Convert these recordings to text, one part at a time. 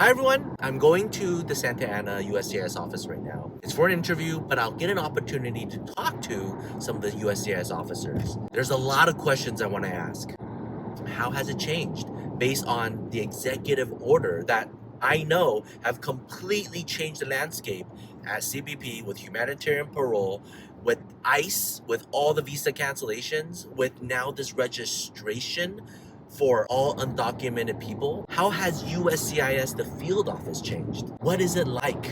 Hi everyone, I'm going to the Santa Ana USCIS office right now. It's for an interview, but I'll get an opportunity to talk to some of the USCIS officers. There's a lot of questions I want to ask. How has it changed based on the executive order that I know have completely changed the landscape at CBP with humanitarian parole, with ICE, with all the visa cancellations, with now this registration for all undocumented people? How has USCIS, the field office, changed? What is it like?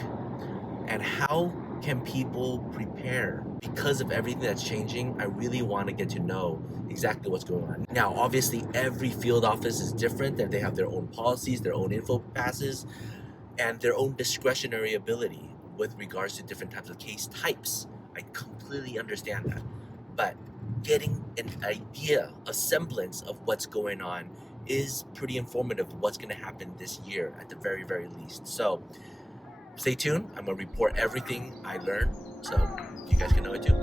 And how can people prepare? Because of everything that's changing, I really want to get to know exactly what's going on. Now, obviously, every field office is different, that they have their own policies, their own info passes, and their own discretionary ability with regards to different types of case types. I completely understand that. But getting an idea, a semblance of what's going on is pretty informative of what's going to happen this year at the very, very least. So stay tuned. I'm going to report everything I learn so you guys can know it too.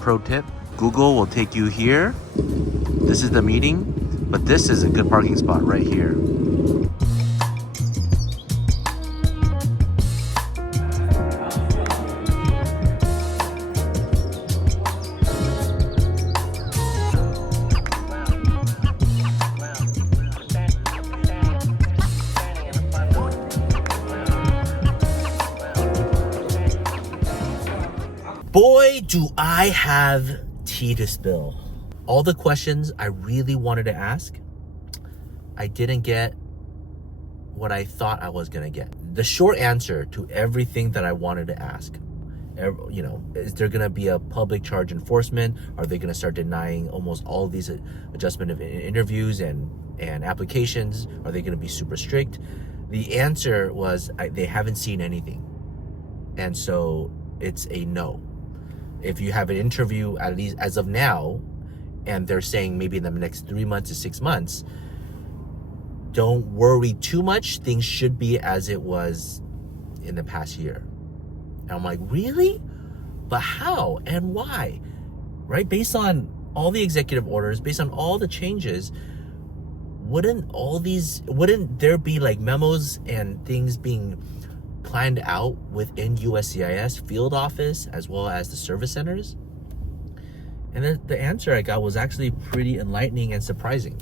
Pro tip, Google will take you here. This is the meeting, but this is a good parking spot right here. Boy, do I have tea to spill. All the questions I really wanted to ask, I didn't get what I thought I was going to get. The short answer to everything that I wanted to ask, is there going to be a public charge enforcement? Are they going to start denying almost all of these adjustment of interviews and applications? Are they going to be super strict? The answer was they haven't seen anything. And so it's a no. If you have an interview, at least as of now, and they're saying maybe in the next 3 months to 6 months, don't worry too much. Things should be as it was in the past year. And I'm like, really? But how and why? Right? Based on all the executive orders, based on all the changes, wouldn't there be like memos and things being planned out within USCIS field office as well as the service centers? And then the answer I got was actually pretty enlightening and surprising.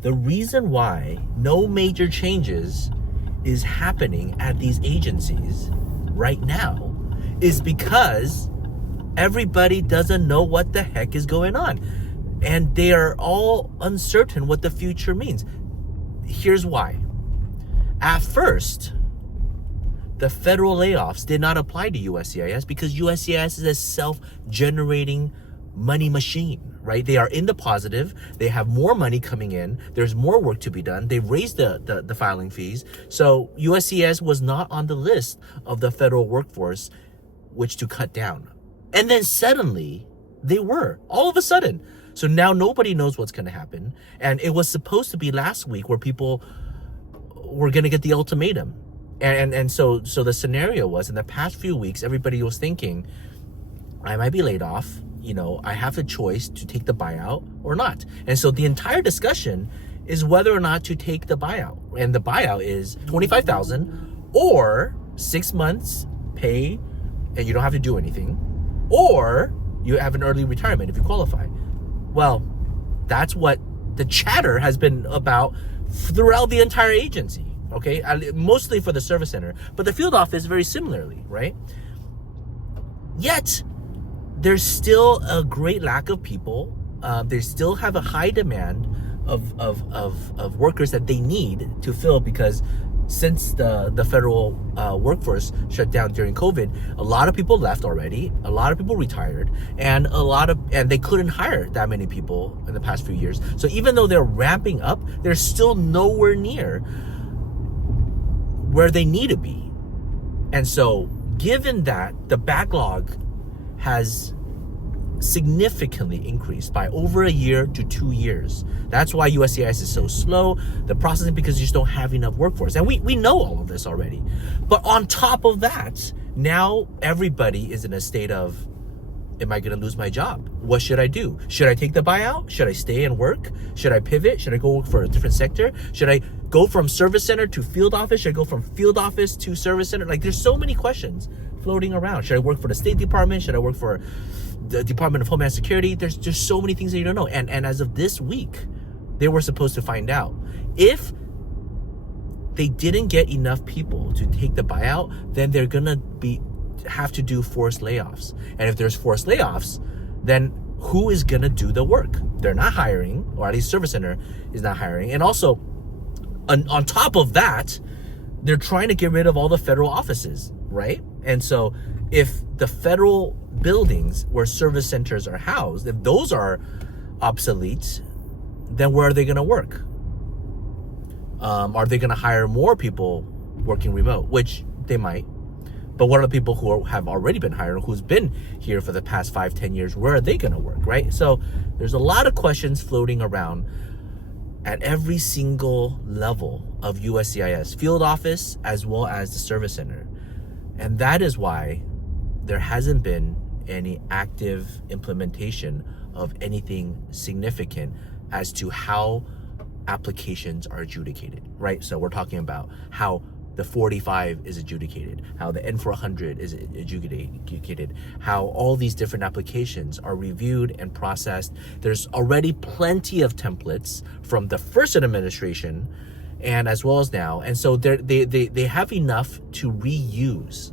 The reason why no major changes is happening at these agencies right now is because everybody doesn't know what the heck is going on. And they are all uncertain what the future means. Here's why. At first, the federal layoffs did not apply to USCIS because USCIS is a self-generating money machine, right? They are in the positive. They have more money coming in. There's more work to be done. They've raised the filing fees. So USCIS was not on the list of the federal workforce which to cut down. And then suddenly they were, all of a sudden. So now nobody knows what's going to happen. And it was supposed to be last week where people were going to get the ultimatum. And so the scenario was, in the past few weeks, everybody was thinking, I might be laid off. I have a choice to take the buyout or not. And so the entire discussion is whether or not to take the buyout. And the buyout is $25,000 or 6 months pay and you don't have to do anything, or you have an early retirement if you qualify. Well, that's what the chatter has been about throughout the entire agency. Okay, mostly for the service center, but the field office very similarly, right? Yet, there's still a great lack of people. They still have a high demand of workers that they need to fill, because since the federal workforce shut down during COVID, a lot of people left already. A lot of people retired, and they couldn't hire that many people in the past few years. So even though they're ramping up, they're still nowhere near where they need to be. And so given that the backlog has significantly increased by over a year to 2 years. That's why USCIS is so slow, the processing, because you just don't have enough workforce. And we know all of this already. But on top of that, now everybody is in a state of, am I going to lose my job? What should I do? Should I take the buyout? Should I stay and work? Should I pivot? Should I go work for a different sector? Should I go from service center to field office? Should I go from field office to service center? Like, there's so many questions floating around. Should I work for the State Department? Should I work for the Department of Homeland Security? There's just so many things that you don't know. And as of this week, they were supposed to find out. If they didn't get enough people to take the buyout, then they're gonna have to do forced layoffs. And if there's forced layoffs, then who is gonna do the work? They're not hiring, or at least Service Center is not hiring. And also, on top of that, they're trying to get rid of all the federal offices, right? And so if the federal buildings where service centers are housed, if those are obsolete, then where are they gonna work? Are they gonna hire more people working remote? Which they might. But what are the people who have already been hired, who's been here for the past 5-10 years, where are they gonna work, right? So there's a lot of questions floating around at every single level of USCIS field office as well as the service center. And that is why there hasn't been any active implementation of anything significant as to how applications are adjudicated, right? So we're talking about how the 45 is adjudicated, how the N400 is adjudicated, how all these different applications are reviewed and processed. There's already plenty of templates from the first administration and as well as now. And so they have enough to reuse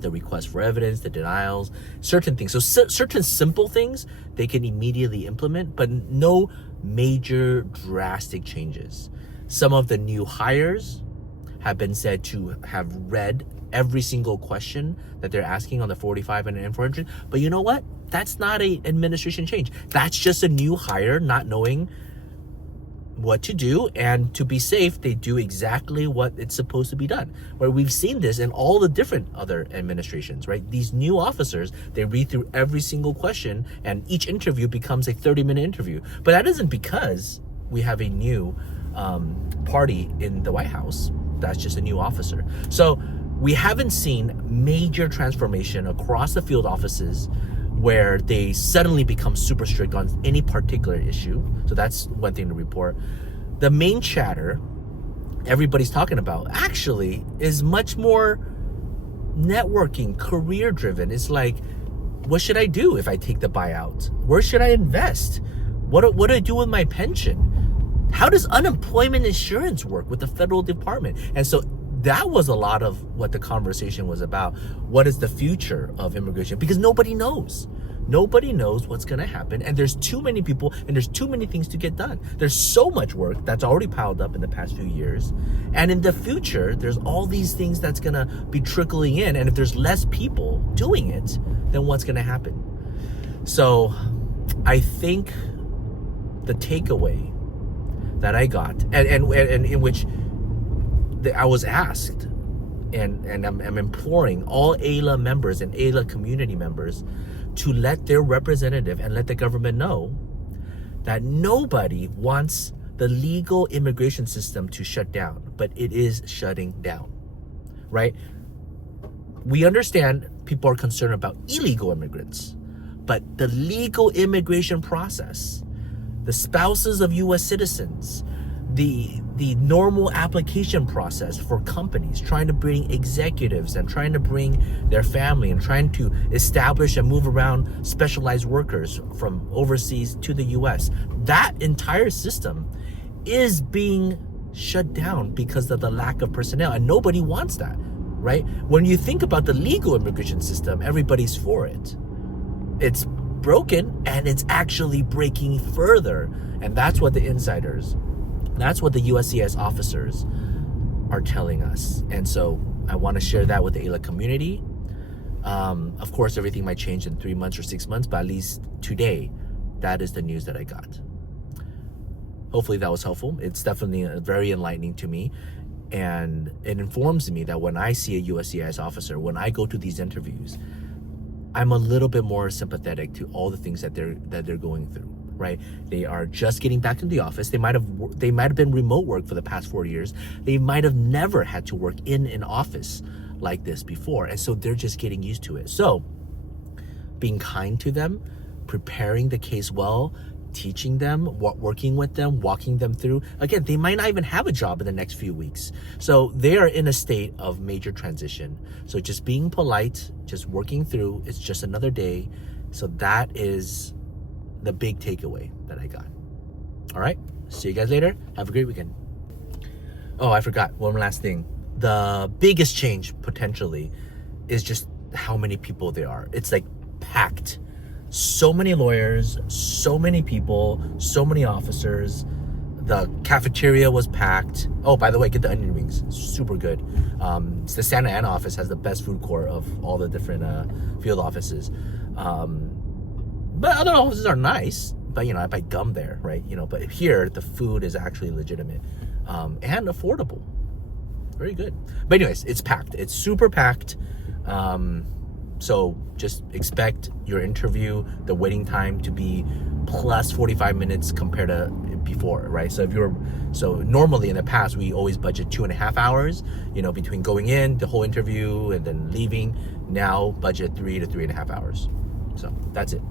the request for evidence, the denials, certain things. So certain simple things they can immediately implement, but no major drastic changes. Some of the new hires have been said to have read every single question that they're asking on the 45 and N400. But you know what? That's not an administration change. That's just a new hire not knowing what to do, and to be safe, they do exactly what it's supposed to be done. Where we've seen this in all the different other administrations, right? These new officers, they read through every single question, and each interview becomes a 30-minute interview. But that isn't because we have a new party in the White House. That's just a new officer. So we haven't seen major transformation across the field offices where they suddenly become super strict on any particular issue. So that's one thing to report. The main chatter everybody's talking about actually is much more networking, career driven. It's like, what should I do if I take the buyout? Where should I invest? What do I do with my pension? How does unemployment insurance work with the federal department? And so that was a lot of what the conversation was about. What is the future of immigration? Because nobody knows. Nobody knows what's going to happen. And there's too many people and there's too many things to get done. There's so much work that's already piled up in the past few years. And in the future, there's all these things that's going to be trickling in. And if there's less people doing it, then what's going to happen? So I think the takeaway that I got, and in which I was asked, and I'm imploring all AILA members and AILA community members to let their representative and let the government know that nobody wants the legal immigration system to shut down, but it is shutting down, right? We understand people are concerned about illegal immigrants, but the legal immigration process, the spouses of U.S. citizens, the normal application process for companies trying to bring executives and trying to bring their family and trying to establish and move around specialized workers from overseas to the U.S. That entire system is being shut down because of the lack of personnel, and nobody wants that, right? When you think about the legal immigration system, everybody's for it. It's broken and it's actually breaking further, and that's what the insiders, that's what the USCIS officers are telling us. And so I want to share that with the AILA community. Of course, everything might change in 3 months or 6 months, but at least today, that is the news that I got. Hopefully that was helpful. It's definitely very enlightening to me. And it informs me that when I see a USCIS officer, when I go to these interviews, I'm a little bit more sympathetic to all the things that they're going through, right? They are just getting back to the office. They might have been remote work for the past 4 years. They might have never had to work in an office like this before, and so they're just getting used to it. So being kind to them, preparing the case well, teaching them, working with them, walking them through. Again, they might not even have a job in the next few weeks. So they are in a state of major transition. So just being polite, just working through, it's just another day. So that is the big takeaway that I got. All right, see you guys later. Have a great weekend. Oh, I forgot one last thing. The biggest change potentially is just how many people there are. It's like packed. So many lawyers, so many people, so many officers. The cafeteria was packed. Oh, by the way, get the onion rings. Super good. It's the Santa Ana office has the best food court of all the different field offices. But other offices are nice. But, I buy gum there, right? But here, the food is actually legitimate and affordable. Very good. But anyways, it's packed. It's super packed. So just expect your interview, the waiting time to be plus 45 minutes compared to before, right? So normally in the past, we always budget 2.5 hours, between going in, the whole interview, and then leaving. Now budget 3 to 3.5 hours. So that's it.